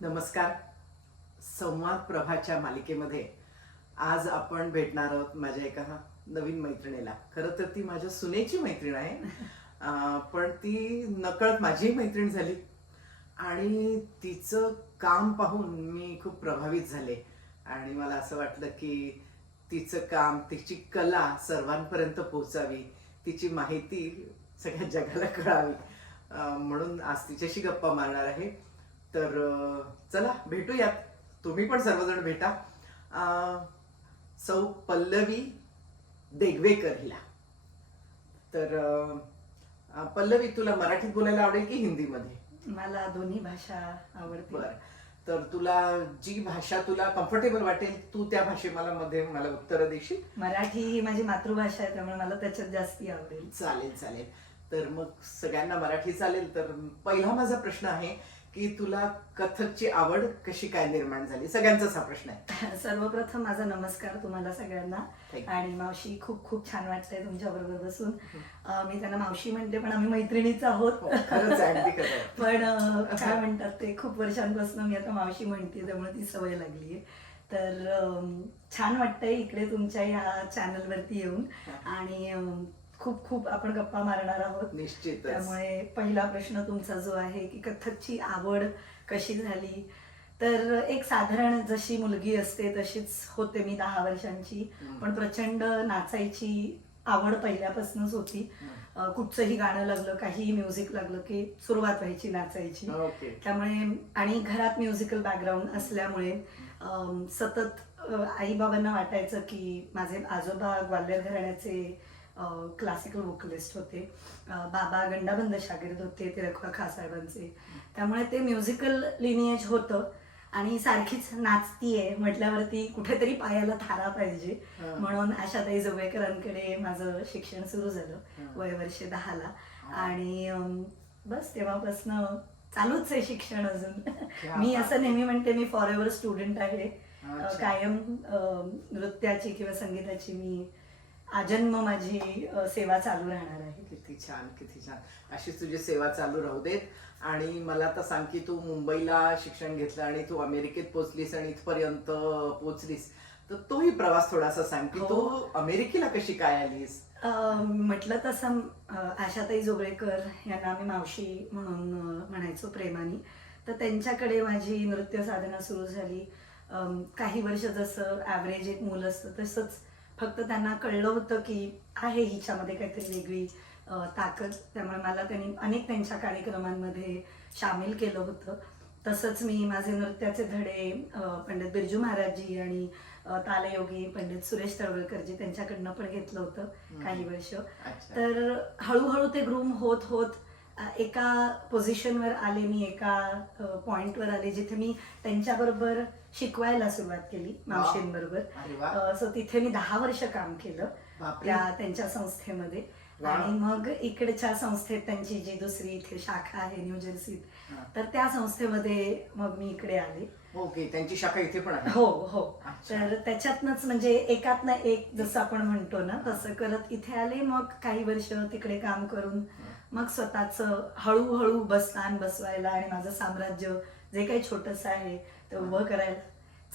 नमस्कार. संवाद प्रभाच्या मालिकेमध्ये आज आपण भेटणार आहोत माझ्या एका नवीन मैत्रिणीला. खरं तर ती माझ्या सुनेची मैत्रीण आहे, पण ती नकळत माझी मैत्रीण झाली आणि तिचं काम पाहून मी खूप प्रभावित झाले आणि मला असं वाटलं की तिचं काम, तिची कला सर्वांपर्यंत पोहोचावी, तिची माहिती सगळ्या जगाला कळावी, म्हणून आज तिच्याशी गप्पा मारणार आहे. तर चला भेटूयात. तुम्ही पण सर्वजण भेटा. सौ पल्लवी देगवेकर हिला. तर पल्लवी, तुला मराठीत बोलायला आवडेल की हिंदीमध्ये? मला दोन्ही भाषा आवडते. बरं, तर तुला जी भाषा तुला कम्फर्टेबल वाटेल तू त्या भाषेमध्ये मला उत्तर देशील. मराठी ही माझी मातृभाषा आहे, त्यामुळे मला त्याच्यात जास्ती आवडेल. चालेल चालेल. तर मग सगळ्यांना मराठी चालेल. तर पहिला माझा प्रश्न आहे की तुला कथकची आवड कशी काय निर्माण झाली? सगळ्यांचाच हा प्रश्न आहे. सर्वप्रथम माझा नमस्कार तुम्हाला सगळ्यांना. Thank you. आणि मावशी, खूप खूप छान वाटतंय तुमच्या बरोबर बसून. मी त्यांना मावशी म्हणते, पण आम्ही मैत्रिणीच आहोत. हो, खरंच आहे, अगदी खरं आहे. पण काय म्हणतात ते, खूप वर्षांपासून मी आता मावशी म्हणते, त्यामुळे ती सवय लागलीये. तर छान वाटतंय इकडे तुमच्या ह्या चॅनलवरती येऊन. आणि खूप खूप आपण गप्पा मारणार आहोत. निश्चितच. त्यामुळे पहिला प्रश्न तुमचा जो आहे की कथकची आवड कशी झाली, तर एक साधारण जशी मुलगी असते तशीच होते मी 10 वर्षांची. पण प्रचंड नाचायची आवड पहिल्यापासूनच होती. कुठचंही गाणं लागलं, काहीही म्युझिक लागलं की सुरुवात व्हायची नाचायची. ओके. त्यामुळे आणि घरात म्युझिकल बॅकग्राऊंड असल्यामुळे सतत आई बाबांना वाटायचं की माझे आजोबा ग्वाल्हेर घराण्याचे क्लासिकल वोकलिस्ट होते, बाबा गंडाबंद शागिर्द होते तिरखा खा साहेबांचे. त्यामुळे ते म्युझिकल लिनिएज होतं आणि सारखीच नाचतीये म्हटल्यावरती कुठेतरी पायाला थारा पाहिजे. म्हणून आशाताई जोगळेकरांकडे माझं शिक्षण सुरू झालं वय वर्ष 10ला. आणि बस तेव्हापासनं चालूच आहे शिक्षण अजून. मी असं नेहमी म्हणते, मी फॉर एव्हर स्टुडंट आहे. कायम नृत्याची किंवा संगीताची मी आजन्म माझी सेवा चालू राहणार आहे. किती छान, किती छान. अशीच तुझी सेवा चालू राहू देत. आणि मला आता सांग की तू मुंबईला शिक्षण घेतलं आणि तू अमेरिकेत पोहोचलीस आणि इथपर्यंत पोहोचलीस, तर तोही प्रवास थोडासा सांग की तू अमेरिकेला कशी काय आलीस? म्हटलं तसं आशाताई जोगळेकर यांना आम्ही मावशी म्हणून म्हणायचो प्रेमाने. तर त्यांच्याकडे माझी नृत्य साधना सुरू झाली. काही वर्ष जसं ॲव्हरेज एक मुलं असतं तसंच फक्त त्यांना कळलं होतं की आहे हिच्यामध्ये काहीतरी वेगळी ताकद. त्यामुळे मला त्यांनी अनेक त्यांच्या कार्यक्रमांमध्ये सामील केलं होतं. तसंच मी माझे नृत्याचे धडे पंडित बिरजू महाराजजी आणि तालयोगी पंडित सुरेश तळवळकरजी त्यांच्याकडनं पण घेतलं होतं काही वर्ष. तर हळूहळू ते ग्रूम होत होत एका पोझिशनवर आले मी, एका पॉइंटवर आले जिथे मी त्यांच्याबरोबर शिकवायला सुरुवात केली मावशींबरोबर. सो तिथे मी 10 वर्ष काम केलं त्यांच्या संस्थेमध्ये. आणि मग इकडच्या संस्थेत त्यांची जी दुसरी इथे शाखा आहे न्यू जर्सीत, तर त्या संस्थेमध्ये मग मी इकडे आले. ओके, त्यांची शाखा इथे पण आहे? हो हो. तर त्याच्यातनच म्हणजे एकातनं एक जसं आपण म्हणतो ना, तसं करत इथे आले. मग काही वर्ष तिकडे काम करून मग स्वतःच हळूहळू बसतान बसवायला आणि माझं साम्राज्य जे काही छोटंसं आहे ते उभं करायला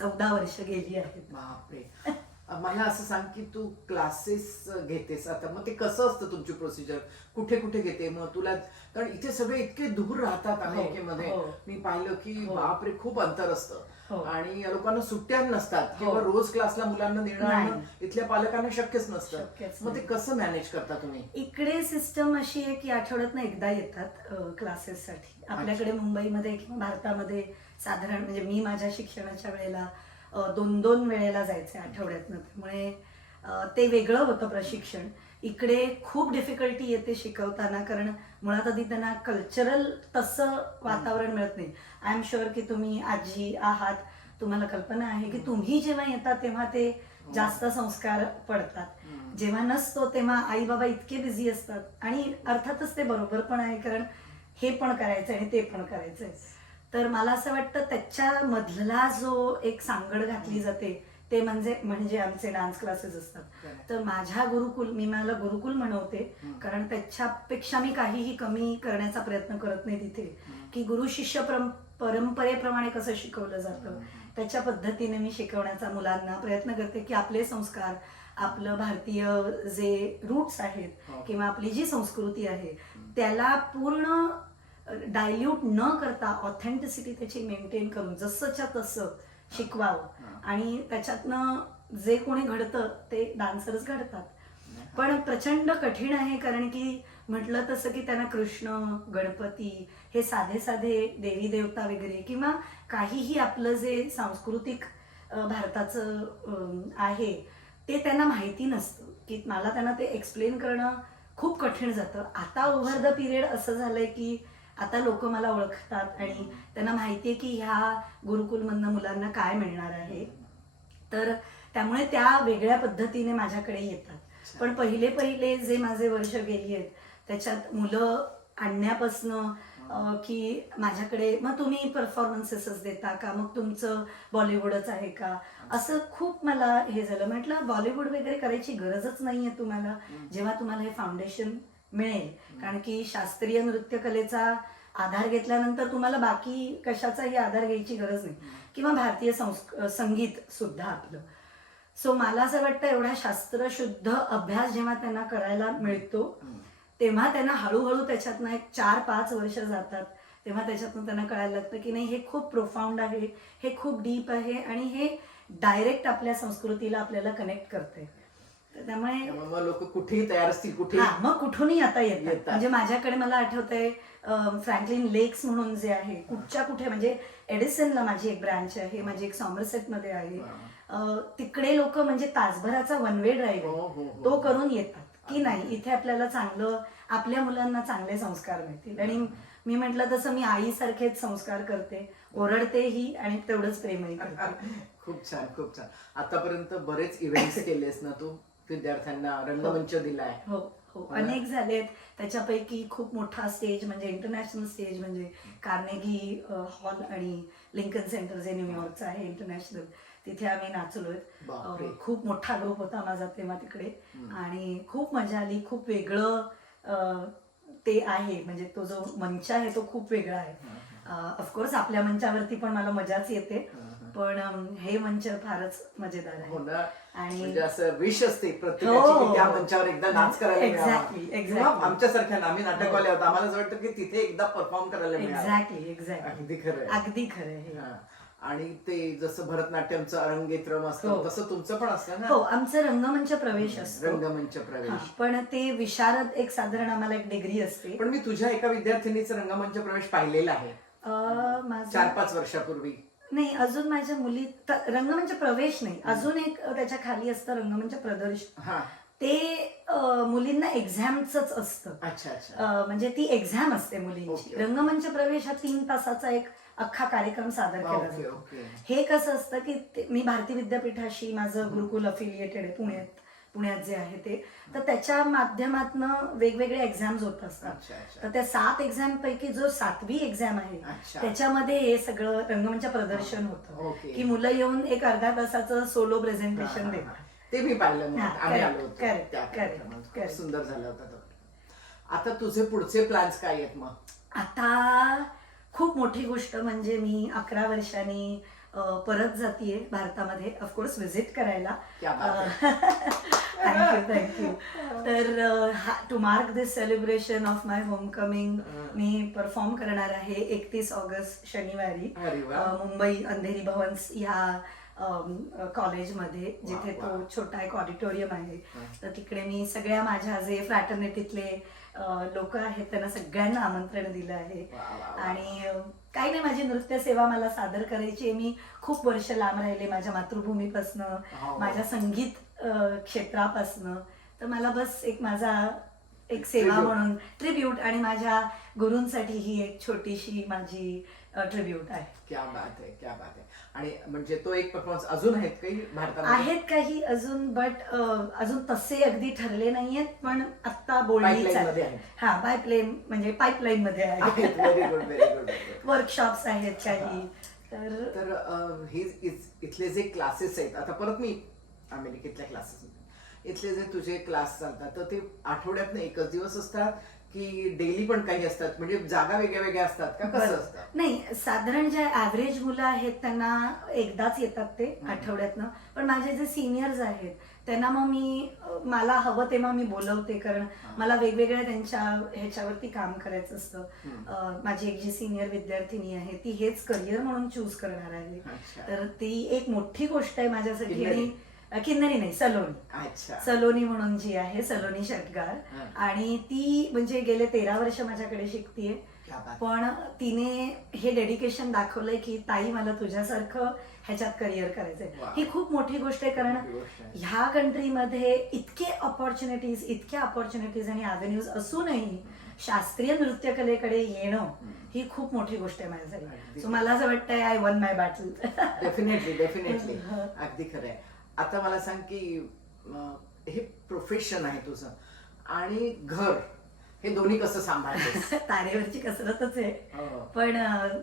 14 वर्ष गेली आहेत. बापरे. मला असं सांग की तू क्लासेस घेतेस आता, मग ते कसं असतं तुमची प्रोसिजर? कुठे कुठे घेते मग तुला? कारण इथे सगळे इतके दूर राहतात अमेरिकेमध्ये. मी पाहिलं की बापरे, खूप अंतर असतं आणि लोकांना सुट्ट्या नसतात किंवा रोज क्लासला मुलांना नेणं इथल्या पालकांना शक्यच नसतं. मग ते कसं मॅनेज करता तुम्ही? इकडे सिस्टम अशी आहे की आठवड्यातनं एकदा येतात क्लासेससाठी. आपल्याकडे मुंबईमध्ये किंवा भारतामध्ये साधारण म्हणजे मी माझ्या शिक्षणाच्या वेळेला 2-2 वेळेला जायचे आठवड्यातनं. त्यामुळे ते वेगळं होतं प्रशिक्षण. इकडे खूप डिफिकल्टी येते शिकवताना, कारण मुळात आधी त्यांना कल्चरल तसं वातावरण मिळत नाही. आय एम शुअर की तुम्ही आजी आहात, तुम्हाला कल्पना आहे की तुम्ही जेव्हा येतात तेव्हा ते जास्त संस्कार पडतात. जेव्हा नसतो तेव्हा आई बाबा इतके बिझी असतात. आणि अर्थातच ते बरोबर पण आहे, कारण हे पण करायचं आणि ते पण करायचंय. तर मला असं वाटतं त्याच्यामधला जो एक सांगड घातली जाते ते म्हणजे आमचे डान्स क्लासेस असतात. तर माझ्या गुरुकुल, मी मला गुरुकुल म्हणवते कारण त्याच्यापेक्षा मी काहीही कमी करण्याचा प्रयत्न करत नाही तिथे. की गुरु शिष्य परंपरेप्रमाणे कसं शिकवलं जातं त्याच्या पद्धतीने मी शिकवण्याचा मुलांना प्रयत्न करते की आपले संस्कार, आपलं भारतीय जे रूट्स आहेत किंवा आपली जी संस्कृती आहे त्याला पूर्ण डायल्यूट न करता ऑथेंटिसिटी त्याची मेंटेन करून जसंच्या तसं शिकवावं आणि त्याच्यातनं जे कोणी घडतं ते डान्सर्स घडतात. पण प्रचंड कठीण आहे कारण की म्हटलं तसं की त्यांना कृष्ण, गणपती हे साधे साधे देवी देवता वगैरे किंवा काहीही आपलं जे सांस्कृतिक भारताचं आहे ते त्यांना माहिती नसतं की मला त्यांना ते एक्सप्लेन करणं खूप कठीण जातं. आता ओव्हर द पिरियड असं झालंय की आता लोक मला ओळखतात आणि त्यांना माहितीये की ह्या गुरुकुलमधनं मुलांना काय मिळणार आहे, तर त्यामुळे त्या वेगळ्या पद्धतीने माझ्याकडे येतात. पण पहिले पहिले जे माझे वर्ष गेली आहेत त्याच्यात मुलं आणण्यापासनं की माझ्याकडे मग तुम्ही परफॉर्मन्सेसच देता का, मग तुमचं बॉलिवूडच आहे का, असं खूप मला हे झालं. म्हटलं बॉलिवूड वगैरे करायची गरजच नाहीये तुम्हाला जेव्हा तुम्हाला हे फाउंडेशन मिळेल, कारण की शास्त्रीय नृत्य कलेचा आधार घेतल्यानंतर तुम्हाला बाकी कशाचाही आधार घ्यायची गरज नाही किंवा भारतीय संगीत सुद्धा आपलं. सो मला असं वाटतं एवढा शास्त्रशुद्ध अभ्यास जेव्हा त्यांना करायला मिळतो तेव्हा त्यांना हळूहळू त्याच्यातनं एक 4-5 वर्ष जातात तेव्हा त्याच्यातनं त्यांना कळायला लागतं की नाही हे खूप प्रोफाऊंड आहे, हे खूप डीप आहे आणि हे डायरेक्ट आपल्या संस्कृतीला आपल्याला कनेक्ट करते. त्यामुळे मग लोक कुठेही तयार असतील, कुठेही मग कुठूनही आता येतात. म्हणजे माझ्याकडे मला आठवतंय फ्रँकलिन लेक्स म्हणून जे आहे कुठच्या कुठे, म्हणजे एडिसनला माझी एक ब्रँच आहे, माझी एक सॉमरसेटमध्ये आहे, तिकडे लोक म्हणजे तासभराचा वन वे ड्राईव्ह तो करून येतात की नाही इथे आपल्याला चांगलं आपल्या मुलांना चांगले संस्कार मिळतील. आणि मी म्हटलं तसं मी आईसारखेच संस्कार करते, ओरडतेही आणि तेवढंच प्रेमही करते. खूप छान, खूप छान. आतापर्यंत बरेच इव्हेंट्स केलेस ना तू, विद्यार्थ्यांना रंगमंच दिलाय. हो हो, अनेक झालेत. त्याच्यापैकी खूप मोठा स्टेज म्हणजे इंटरनॅशनल स्टेज म्हणजे कार्नेगी हॉल आणि लिंकन सेंटर जे न्यूयॉर्कचं आहे इंटरनॅशनल, तिथे आम्ही नाचलोय. खूप मोठा ग्रुप होता माझा तेव्हा तिकडे आणि खूप मजा आली. खूप वेगळं ते आहे, म्हणजे तो जो मंच आहे तो खूप वेगळा आहे. ऑफकोर्स आपल्या मंचावरती पण मला मजाच येते, पण हे मंच फारच मजेदार आहे. आणि म्हणजे असं विश असते प्रत्येकाची की त्या मंचावर एकदा नाच करायला मिळावा. आमच्यासारख्या आम्ही नाटकवाले आहोत, आम्हाला असं वाटतं की तिथे एकदा परफॉर्म करायला मिळावं. एक्झॅक्टली अगदी खरं, अगदी खरं. आणि ते जसं भरतनाट्यमचं अरंगेत्रम असतं तसं तुमचं पण असतं ना. हो, आमचं रंगमंच प्रवेश असतो. रंगमंच प्रवेश. पण ते विशारद एक साधारण आम्हाला एक डिग्री असते. पण मी तुझ्या एका विद्यार्थिनीचा रंगमंच प्रवेश पाहिलेला आहे 4-5 वर्षापूर्वी. नाही, अजून माझ्या मुली रंगमंच प्रवेश नाही, अजून एक त्याच्या खाली असतं रंगमंच प्रदर्शन. ते मुलींना एक्झामच असतं. म्हणजे ती एक्झाम असते मुलींची. रंगमंच प्रवेश हा 3 तासाचा एक अख्खा कार्यक्रम सादर केला जातो. हे कसं असतं की मी भारती विद्यापीठाशी माझं गुरुकुल अफिलिएटेड आहे पुण्यात जे आहे ते, तर त्याच्या माध्यमातून वेगवेगळे एक्झाम्स होत असतात. तर त्या 7 एक्झाम पैकी जो 7वी एक्झाम आहे त्याच्यामध्ये हे सगळं रंगमंच प्रदर्शन होतं की मुलं येऊन एक अर्धा तासाचं सोलो प्रेझेंटेशन देतात. ते मी पाहिलं, आम्ही आलो होतो, सुंदर झालं होतं. आता तुझे पुढचे प्लॅन्स काय आहेत मग? आता खूप मोठी गोष्ट म्हणजे मी 11 वर्षांनी परत जातीये भारतामध्ये, ऑफकोर्स व्हिजिट करायला. थँक्यू. तर to mark this celebration of my homecoming मी परफॉर्म करणार आहे 31 ऑगस्ट शनिवारी मुंबई अंधेरी भवन्स ह्या कॉलेजमध्ये, जिथे तो छोटा एक ऑडिटोरियम आहे. तर तिकडे मी सगळ्या माझ्या जे फ्रॅटर्निटीतले लोक आहेत त्यांना सगळ्यांना आमंत्रण दिलं आहे. आणि काही नाही, माझी नृत्य सेवा मला सादर करायची आहे. मी खूप वर्ष लांब राहिले माझ्या मातृभूमीपासनं, माझ्या संगीत क्षेत्रापासनं. तर मला बस एक माझा एक सेवा म्हणून ट्रिब्यूट आणि माझ्या गुरूंसाठी ही एक छोटीशी माझी ट्रिब्यूट आहे. क्या बात आहे, क्या बात आहे. आणि म्हणजे तो एक परफॉर्मन्स अजून आहेत काही भारतामध्ये? आहेत काही अजून, बट अजून तसे अगदी ठरले नाहीयेत, पण आता बोलणी चालली. बाय प्लेन म्हणजे पाईपलाईन मध्ये आहे. Very good, very good. Workshops आहेत काही. तर हे इथले जे क्लासेस आहेत, आता परत मी अमेरिकेतल्या क्लासेस, इथले जे तुझे क्लास चालतात तर ते आठवड्यातनं एकच दिवस असतात की डेली पण काही असतात, म्हणजे जागा वेगळ्या वेगळ्या असतात का, कसं असतं? नाही, साधारण जे ऍव्हरेज मुलं आहेत त्यांना एकदाच येतात ते आठवड्यातनं, पण माझे जे सिनियर्स आहेत त्यांना मग मी मला हवं तेव्हा मी बोलवते, कारण मला वेगवेगळ्या त्यांच्या ह्याच्यावरती काम करायचं असतं. माझी एक जी सिनियर विद्यार्थिनी आहे ती हेच करिअर म्हणून चूज करणार आहे, अच्छा. तर ती एक मोठी गोष्ट आहे माझ्यासाठी. किन्नरी? आणि किन्नरी नाही, सलोनी. अच्छा. सलोनी म्हणून जी आहे, सलोनी षटगार, आणि ती म्हणजे गेले 13 वर्ष माझ्याकडे शिकतीये. क्या बात. पण तिने हे डेडिकेशन दाखवलंय की ताई मला तुझ्यासारखं ह्याच्यात करिअर करायचंय. वा. ही खूप मोठी गोष्ट आहे, कारण मोठी गोष्ट आहे. ह्या कंट्रीमध्ये इतक्या ऑपॉर्च्युनिटीज आणि अव्हेन्यूज असूनही शास्त्रीय नृत्यकलेकडे येणं ही खूप मोठी गोष्ट आहे माझ्यासाठी. सो मला असं वाटतंय I one my battle. Definitely अगदी खरंय. आता मला सांग की हे प्रोफेशन आहे तुझं आणि घर, हे दोन्ही कसं सांभाळतेस? तारेवरची कसरतच आहे, हो. पण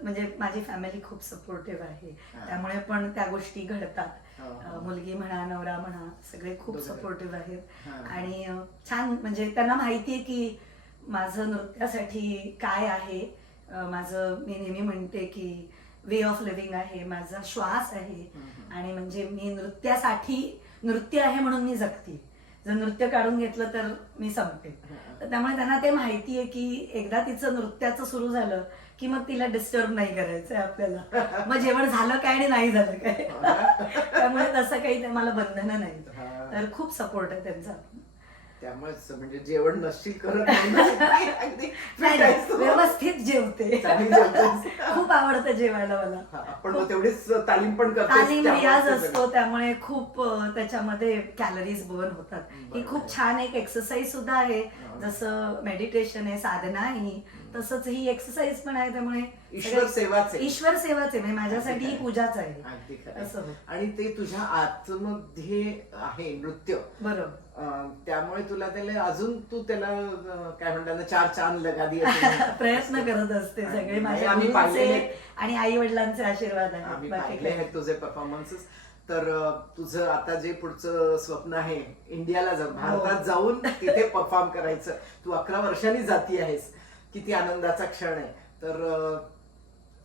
म्हणजे माझी फॅमिली खूप सपोर्टिव्ह आहे, त्यामुळे पण त्या गोष्टी घडतात. मुलगी म्हणा, नवरा म्हणा, सगळे खूप बरोबर. सपोर्टिव्ह आहेत. हा. आणि छान, म्हणजे त्यांना माहितीये की माझं नृत्यासाठी काय आहे. माझं, मी नेहमी म्हणते की वे ऑफ लिव्हिंग आहे, माझा श्वास आहे. आणि म्हणजे मी नृत्यासाठी, नृत्य आहे म्हणून मी जगते. जर नृत्य काढून घेतलं तर मी संपते. तर त्यामुळे त्यांना ते माहितीये की एकदा तिचं नृत्याचं सुरू झालं की मग तिला डिस्टर्ब नाही करायचंय आपल्याला. मग जेवण झालं काय आणि नाही झालं काय, त्यामुळे तसं काही मला बंधनं नाही. तर खूप सपोर्ट आहे त्यांचा. त्यामुळेच म्हणजे जेवण नसशील करत नाही, अगदी fit नाही, आहेस तू. व्यवस्थित जेवते. चांगली जेवतेस. खूप आवडतं जेवायला मला. हा, पण मग तेवढीच तालीम पण करतेस. तालीम, त्यामुळे रियाज ते असतो, त्यामुळे खूप त्याच्यामध्ये कॅलरीज बर्न होतात. ही बरोबर. खूप छान एक एक्सरसाइज सुद्धा आहे. जसं मेडिटेशन आहे, साधना आहे, तसंच ही एक्सरसाइज पण आहे. त्यामुळे ईश्वर सेवाच आहे. ईश्वर सेवाच आहे, म्हणजे माझ्यासाठी ही पूजाच आहे. अगदी खरं. असं होतं. आणि ते तुझ्या आतमध्ये आहे नृत्य, बरोबर. त्यामुळे तुला त्याला अजून तू त्याला काय म्हणतात ना, 4 चांद लगा दिए. प्रयत्न करत असते सगळे नाही, माझ्या आम्ही गुरूंचे पाहिलेले. आणि आई वडिलांचे आशीर्वाद आहेत. आम्ही बाकी पाहिले काही. आहेत तुझे परफॉर्मन्सेस. तर तुझं आता जे पुढचं स्वप्न आहे, इंडियाला जाऊन, भारतात जाऊन तिथे परफॉर्म करायचं. तू 11 वर्षांनी जाती आहेस, किती आनंदाचा क्षण आहे. तर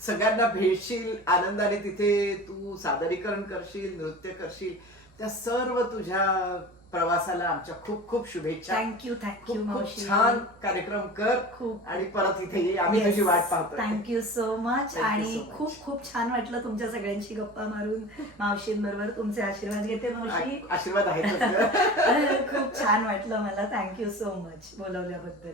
सगळ्यांना भेटशील आनंदाने, तिथे तू सादरीकरण करशील, नृत्य करशील. त्या सर्व तुझ्या प्रवासाला आमच्या खूप खूप शुभेच्छा. थँक्यू खूप खूप मावशी. छान कार्यक्रम कर खूप. आणि परत इथे ये, आम्ही तुझी वाट पाहतो. Thank you so much. Thank you आणि so much. खूप खूप छान वाटलं तुमच्या सगळ्यांशी गप्पा मारून, मावशींबरोबर. तुमचे आशीर्वाद घेते मावशी. आशीर्वाद आहेत. खूप छान वाटलं मला. Thank you so much बोलवल्याबद्दल.